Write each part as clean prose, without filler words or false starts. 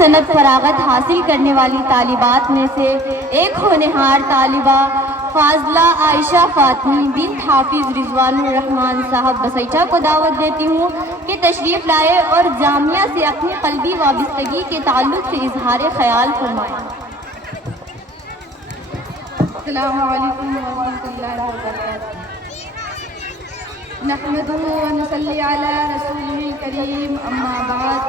सनद फरागत हासिल करने वाली तालिबात में से एक होनहार तालिबा फाजला आयशा फातमी बिन हाफिज रिजवानुर रहमान साहब बसैठा को दावत देती हूँ कि तशरीफ़ लाए और जामिया से अपनी क़ल्बी वाबस्तगी के ताल्लुक़ से इजहार ख़याल फरमाएँ। अस्सलामु अलैकुम वरहमतुल्लाहि वबरकातुहू। नहमदुहु व नुसल्ली अला रसूलिल करीम, अम्मा बाद।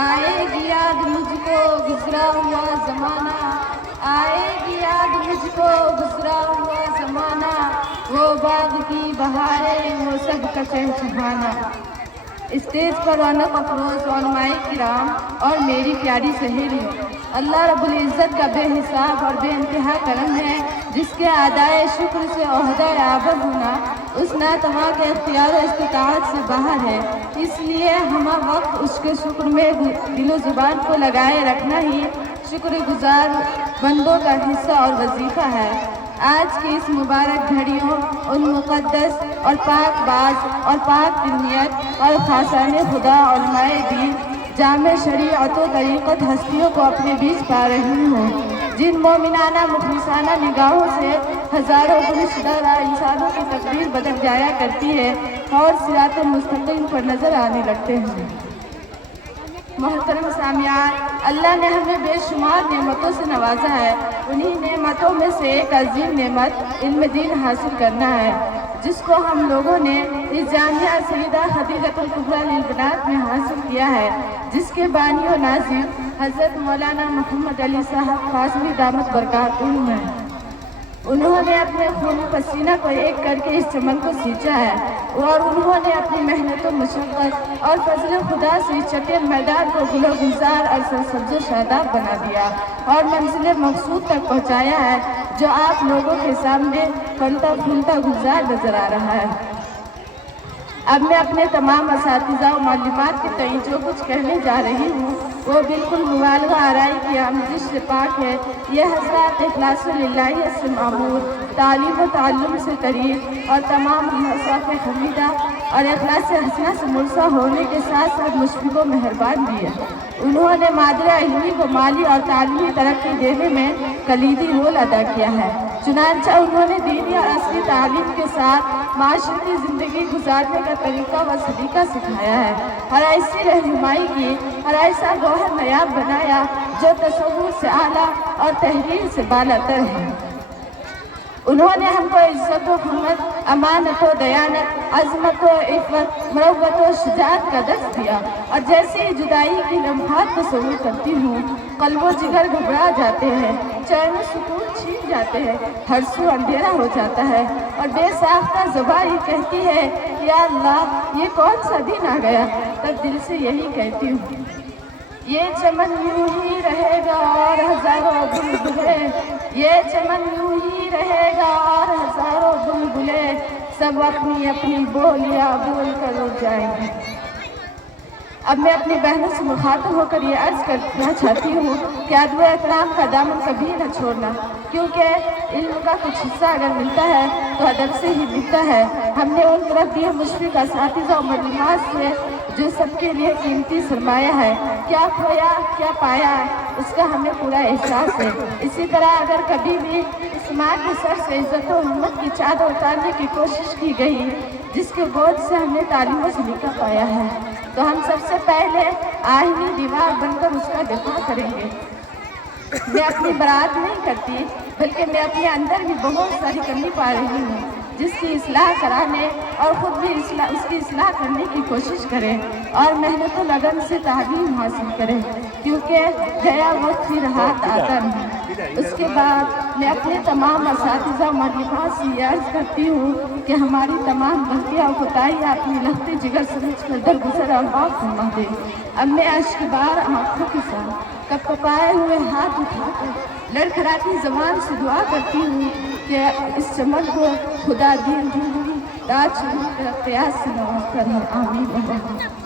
आएगी याद मुझको गुजरा हुआ ज़माना, आएगी याद मुझको गुजरा हुआ ज़माना, वो बाग की बहारें वो सब का चहचहाना। स्टेज पर रौनक अफरोज़ उलमाए किराम और मेरी प्यारी सहेलियों, अल्लाह रब्बुल इज़्ज़त का बेहिसाब और बेइंतहा करम है जिसके अदाए शुक्र से ओहदा आबर होना उस नातवा के इख्तियार इस्तिताअत से बाहर है। इसलिए हम वक्त उसके शुक्र में दिलो ज़ुबान को लगाए रखना ही शुक्रगुजार बंदों का हिस्सा और वजीफ़ा है। आज की इस मुबारक घड़ियों उन मुक़द्दस और पाक बाज और पाक दिनियत और खासाने खुदा उलमाए दीन जामे शरीअत व तरीक़त हस्तियों को अपने बीच पा रही हूँ जिन मोमिनाना मुखलिसाना निगाहों से हज़ारों गुनाहगार इंसानों की तकदीर बदल जाया करती है और सिरात मुस्तकीम पर नज़र आने लगते हैं। मोहतरम सामियान, अल्लाह ने हमें बेशुमार नेमतों से नवाजा है। उन्हीं नेमतों में से एक अजीम नेमत इल्म दीन हासिल करना है जिसको हम लोगों ने इस जामिया सईदा खदीजतुल कुबरा लिल बनात में हासिल किया है, जिसके बानी और नाज़िर हज़रत मौलाना मोहम्मद अली साहब क़ासिमी दामत बरकातुहू हैं। उन्होंने अपने खून पसीना को एक करके इस चमन को सींचा है और उन्होंने अपनी मेहनत और मशक्क़त और फजल खुदा से इस चटेल मैदान को गुलो गुलजार और सरसब्ज़ शादाब बना दिया और मंजिल मकसूद तक पहुँचाया है जो आप लोगों के सामने फलता फूलता गुलजार नजर आ रहा है। अब मैं अपने तमाम असातिज़ा और मालूमात के तईं जो कुछ कहने जा रही हूँ वो बिल्कुल मुबालगा आराई की आमजिश से पाक है। यह हज़रात इखलासुल्लिल्लाह से मामूर, तालीम व ताल्लुम से करीब और तमाम हसाफ़ हमीदा और इखलास हसना से मुर्सा होने के साथ साथ मुशफ़िक़ व मेहरबान भी है। उन्होंने मादरा इल्मी को माली और तालीमी तरक्की देने में कलीदी रोल अदा किया है। चुनांचा उन्होंने दीनी और असली तालीम के साथ माशरती ज़िंदगी गुजारने का तरीका व सलीका सिखाया है और ऐसी रहनुमाई की और ऐसा गौहर नायाब बनाया जो तसव्वुर से आला और तहरीर से बालातर है। उन्होंने हमको इज़्ज़त व हुर्मत, अमानत व दयानत, अज़मत व इफ़्फ़त, मरव्वत व शुजाअत का दर्स दिया और जैसे ही जुदाई की लम्हात तसव्वुर करती हूँ क़ल्ब व जिगर घबरा जाते हैं, चैन व सुकून छीन जाते हैं, हर सू अंधेरा हो जाता है और बेसाख्ता ज़ुबान ये कहती है या अल्लाह ये कौन सा दिन आ गया। तब दिल से यही कहती हूँ ये चमन यूं ही रहेगा और हज़ारों बुलबुले, ये चमन यूं ही रहेगा और हज़ारों बुलबुले सब अपनी अपनी बोलियां बोल कर उड़ जाएंगे। अब मैं अपनी बहनों से मुखातब होकर ये अर्ज़ करना चाहती हूँ कि अदब एहतराम का दामन कभी न छोड़ना, क्योंकि इल्म का कुछ हिस्सा अगर मिलता है तो अदब से ही मिलता है। हमने उन तरफ दिए मुशफ़िक़ असातिज़ा और मअल्लिमात से जो सबके लिए कीमती सरमाया है, क्या खोया क्या पाया उसका हमें पूरा एहसास है। इसी तरह अगर कभी भी इस माँ के सर से इज़्ज़त और हिम्मत की चादर उतारने की कोशिश की गई जिसके बोझ से हमने तालीमों से निकल पाया है तो हम सबसे पहले आईनी दीवार बनकर उसका दिफा करेंगे। मैं अपनी बरात नहीं करती बल्कि मैं अपने अंदर भी बहुत सारी कमी पा रही हूँ जिसकी इस्लाह कराने और ख़ुद भी उसकी इस्लाह करने की कोशिश करें और मेहनत व लगन से तालीम हासिल करें, क्योंकि गया वक्त फिर हाथ आता नहीं। उसके बाद मैं अपने तमाम असातिज़ा और मअल्लिमात से ये अर्ज़ करती हूँ कि हमारी तमाम गलतियाँ और कोताहियाँ अपनी लख्ते जिगर समझ कर दरगुज़र और माफ़ फरमा दें। अब मैं अश्कबार आँखों के साथ कपकपाए हुए हाथ उठाकर लड़खड़ाती ज़बान से दुआ करती हूँ कि इस चमन को खुदा दीन ताज क़यास से नवाज़ कर। आमीन।